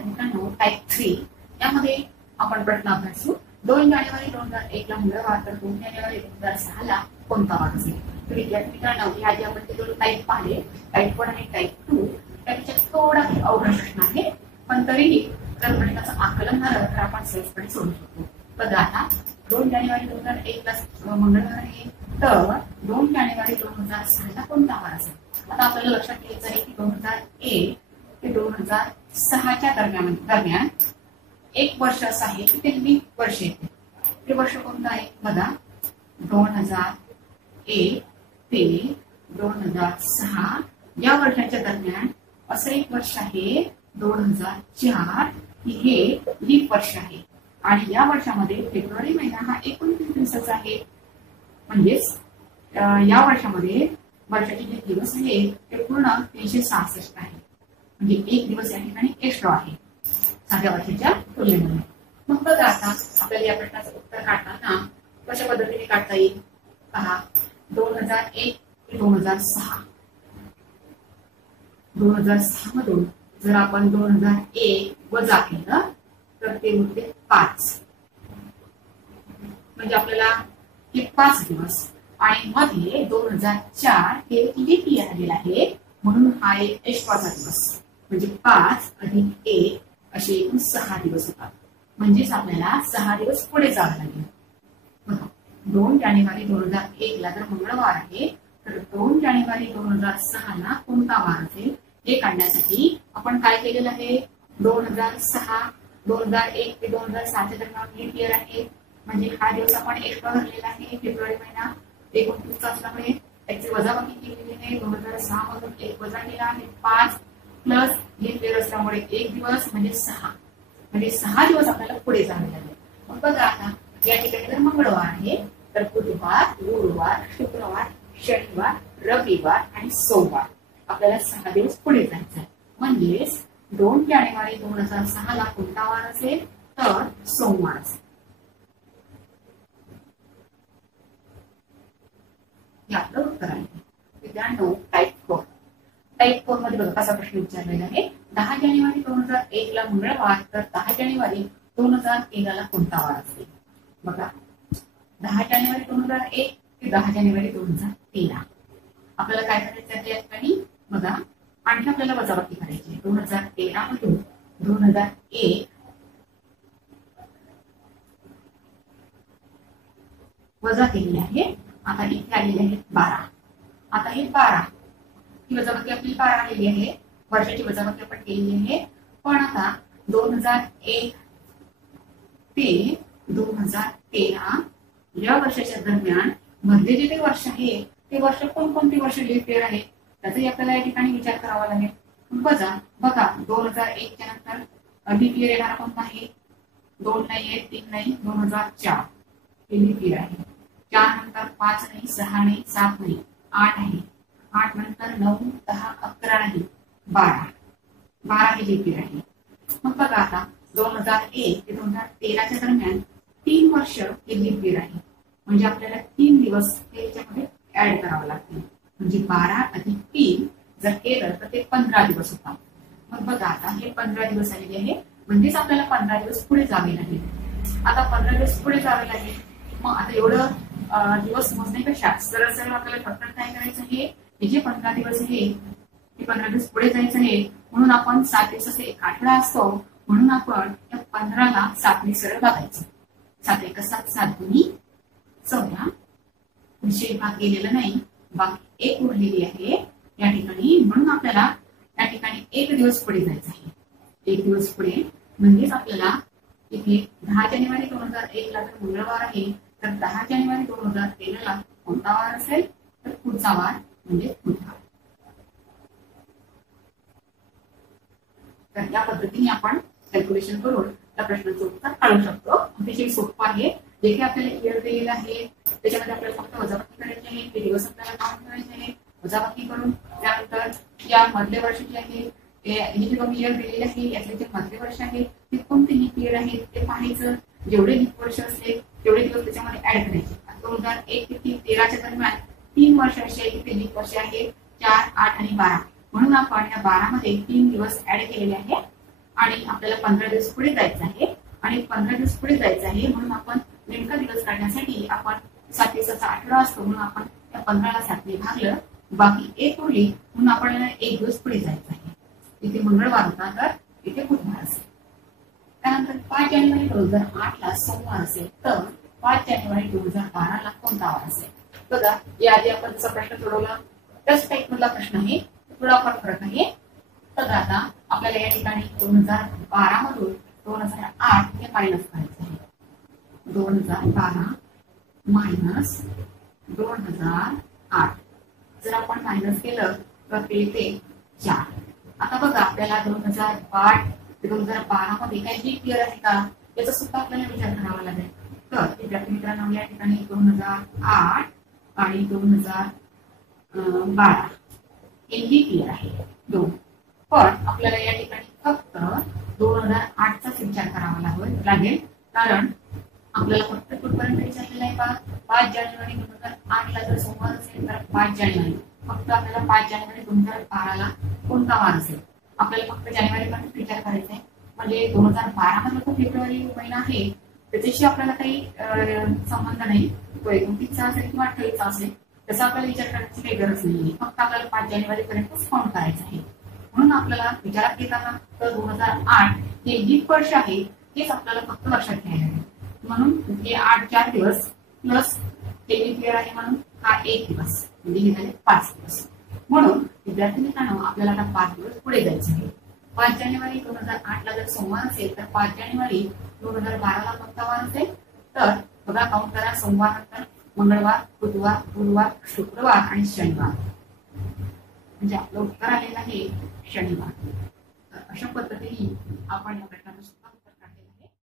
मित्रांनो टाईप 3 यामध्ये आपण प्रश्न अभ्यासू. 2 जानेवारी 2001 ला मंगळवार तर 2 जानेवारी 2006 ला कोणता वार असेल? तर विद्यार्थी मित्रांनो याआधी आपण ते दोन टाईप पाहिले, टाईप 1 आणि टाईप 2. त्याच्यात थोडा अवघड प्रश्न आहे, पण तरीही जर गणिताचं आकलन झालं तर आपण सहजपणे सोडू शकतो. बघा आता 2 जानेवारी 2001 ला मंगळवार आहे, तर 2 जानेवारी 2006 ला कोणता वार असेल? आता आपल्याला लक्षात घ्यायचं आहे की 2001 ते 2006च्या दरम्यान एक वर्ष असं आहे की ते लीप वर्ष येते. ते वर्ष कोणतं आहे बघा, 2001 ते 2006 या वर्षाच्या दरम्यान असं एक वर्ष आहे 2004 हे लीप वर्ष आहे. आणि या वर्षामध्ये फेब्रुवारी महिना हा 29 दिवसाचा आहे. म्हणजेच या वर्षामध्ये वर्षाचे जे दिवस आहे ते पूर्ण 366 आहे. म्हणजे एक दिवस या ठिकाणी एक्स्ट्रा आहे साध्या वर्षाच्या तुलनेमध्ये. मग बघा आता आपल्याला या प्रश्नाचं उत्तर काढताना कशा पद्धतीने काढता येईल पहा. 2001 ते 2006 मधून जर आपण 2001 वजा केलं तर ते होते 5. म्हणजे आपल्याला हे 5 दिवस आणि मध्ये 2004 हे लीप इयर आलेला आहे, म्हणून हा एक एक्स्ट्राचा दिवस. म्हणजे 5 अधिक 1 असे एकूण 6 दिवस होतात. म्हणजेच आपल्याला 6 दिवस पुढे जावं लागेल. बघा 2 जानेवारी 2001 ला जर मंगळवार आहे तर 2 जानेवारी 2006 ला कोणता वार असेल हे काढण्यासाठी आपण काय केलेलं आहे, 2001 ते 2006 दरम्यान लीप इयर आहे. म्हणजे हा दिवस आपण एक्स्ट्रा धरलेला आहे. फेब्रुवारी महिना 29 असल्यामुळे त्याची वजाबाकी केलेली आहे. 2006 मधून 1 वजा केला आहे 5 प्लस लीप इयर असल्यामुळे 1 दिवस म्हणजे 6. म्हणजे 6 दिवस आपल्याला पुढे जावे लागेल. मग बघा आता या ठिकाणी जर मंगळवार आहे तर बुधवार, गुरुवार, शुक्रवार, शनिवार, रविवार आणि सोमवार आपल्याला 6 दिवस पुढे जायचं आहे. म्हणजेच 2 जानेवारी 2006 ला कोणता वार असेल तर सोमवार असेल. हे आपलं उत्तर आहे. विद्यार्थ्यांनो टाईप 4. टाईप 4 मध्ये बघा कसा प्रश्न विचारलेला आहे. 10 जानेवारी 2001 ला मंगळवार तर 10 जानेवारी 2013 ला कोणता वार असेल? बघा 10 जानेवारी 2001 ते 10 जानेवारी 2013 आपल्याला काय करायचं आहे या ठिकाणी बघा. आणखी आपल्याला वजाबाकी करायची. 2013 मधून 2001 वजा केलेली आहे. आता इथे आलेले आहेत 12. आता हे 12 ही वजाबाकी आपली 12 आलेली आहे. वर्षाची वजाबाकी आपण केलेली आहे. पण आता 2001 ते 2013 या वर्षाच्या दरम्यान मधले जे काही वर्ष आहे ते वर्ष कोणकोणती वर्ष लीप इयर आहे त्याचाही आपल्याला या ठिकाणी विचार करावा लागेल. बघा 2001 च्या नंतर लीप इयर येणारा कोणता आहे? 2 नाही, 3 नाही, 2004 हे लीप इयर आहे. 4 नंतर 5 नाही, 6 नाही, 7 नाही, 8 आहे. 8 नंतर 9, 10, 11 नाही, 12 हे लीप इयर आहे. मग बघा आता 2001 ते 2013 दरम्यान 3 वर्ष हे लीप इयर आहे. म्हणजे आपल्याला 3 दिवस त्याच्यामध्ये ऍड करावं लागतील. म्हणजे 12 अधिक 3 जर केलं तर ते 15 दिवस होतात. मग बघा आता हे 15 दिवस आलेले आहे. म्हणजेच आपल्याला 15 दिवस पुढे जावे लागेल. आता 15 दिवस पुढे जावे लागेल. मग आता एवढं दिवस मोजण्यापेक्षा सरळ सरळ आपल्याला फक्त काय करायचं आहे, हे जे 15 दिवस आहे ते 15 दिवस पुढे जायचं आहे. म्हणून आपण 7 दिवसाचा एक आठवडा असतो, म्हणून आपण त्या 15 ला 7 ने सरळ भागायचं. 7 1 7 7 2 14 विषय भाग गेलेला नाही, बाकी 1 उरलेली आहे या ठिकाणी. म्हणून आपल्याला या ठिकाणी 1 दिवस पुढे जायचं आहे. 1 दिवस पुढे म्हणजेच आपल्याला इथे 10 जानेवारी 2001 ला जर मंगळवार आहे तर 10 जानेवारी 2013 ला कोणता वार असेल तर पुढचा वार म्हणजे बुधवार. तर या पद्धतीने आपण कॅल्क्युलेशन करून त्या प्रश्नाचं उत्तर काढू शकतो. अतिशय सोपं आहे. जे काही आपल्याला इयर दिलेलं आहे त्याच्यामध्ये आपल्याला फक्त वजाबाकी करायची आहे. ते दिवस आपल्याला काउंट करायचे आहे. वजाबाकी करून त्यानंतर या मधले वर्ष जे आहे हे जे कमी इयर दिलेले आहे यातले जे मधले वर्ष आहे ते कोणते लीप इयर आहे ते पाहायचं. जेवढे लीप वर्ष असले तेवढे दिवस त्याच्यामध्ये ऍड करायचे. 2001 ते 2013 दरम्यान 3 वर्ष अशी आहे की ते लीप वर्ष आहे 4, 8 आणि 12. म्हणून आपण या 12 मध्ये 3 दिवस ऍड केलेले आहे. आणि आपल्याला 15 दिवस पुढे जायचं आहे आणि 15 दिवस पुढे जायचं आहे म्हणून आपण नेमका दिवस काढण्यासाठी आपण 7 दिवसाचा 18 असतो म्हणून आपण त्या 15ला 7ने भागलं, बाकी 1 उरली म्हणून आपल्याला 1 दिवस पुढे जायचं आहे. इथे मंगळवार होता तर इथे बुधवार असेल. त्यानंतर 5 जानेवारी 2008ला सोमवार असेल तर 5 जानेवारी 2012ला कोणता वार असेल? बघा याआधी आपण जसा प्रश्न सोडवला त्याच टाईप मधला प्रश्न आहे, थोडाफार फरक आहे. तर आता आपल्याला या ठिकाणी 2012 मधून 2008 हे मायनस करायचं आहे. 2012 मायनस 2008 जर आपण मायनस केलं तर ते येते 4. आता बघा आपल्याला 2008 ते 2012 मध्ये काही लीप इयर आहे का याचा सुद्धा आपल्याला विचार करावा लागेल. तर विद्यार्थी मित्रांनो या ठिकाणी 2008 आणि 2012 हे लीप इयर आहे 2. पण आपल्याला या ठिकाणी फक्त 2008चाच विचार करावा लागेल कारण आपल्याला फक्त कुठपर्यंत विचारलेलं आहे का 5 जानेवारी 2008ला जर सोमवार असेल तर 5 जानेवारी, फक्त आपल्याला 5 जानेवारी 2012ला कोणता वार असेल आपल्याला फक्त जानेवारी पर्यंत विचार करायचा आहे. म्हणजे 2012 मध्ये तो फेब्रुवारी महिना आहे त्याच्याशी आपल्याला काही संबंध नाही, तो 29चा असेल किंवा 28चा असेल त्याचा आपल्याला विचार करण्याची काही गरज नाही. फक्त आपल्याला 5 जानेवारी पर्यंतच काउंट करायचं आहे. म्हणून आपल्याला विचारात घेताना तर 2008 हे लीप वर्ष आहे हेच आपल्याला फक्त लक्षात घ्यायला लागेल. म्हणून हे 4 दिवस प्लस हे लीप इयर आहे म्हणून हा 1 दिवस म्हणजे हे झाले 5 दिवस. म्हणून विद्यार्थी मित्रांनो आपल्याला आता 5 दिवस पुढे जायचे आहे. 5 जानेवारी 2008ला जर सोमवार असेल तर 5 जानेवारी 2012ला कोणता वार असेल? तर बघा काउंट करा. सोमवार नंतर मंगळवार, बुधवार, गुरुवार, शुक्रवार आणि शनिवार. म्हणजे आपलं उत्तर आलेलं आहे शनिवार. अशा पद्धतीने आपण या प्रश्नाचं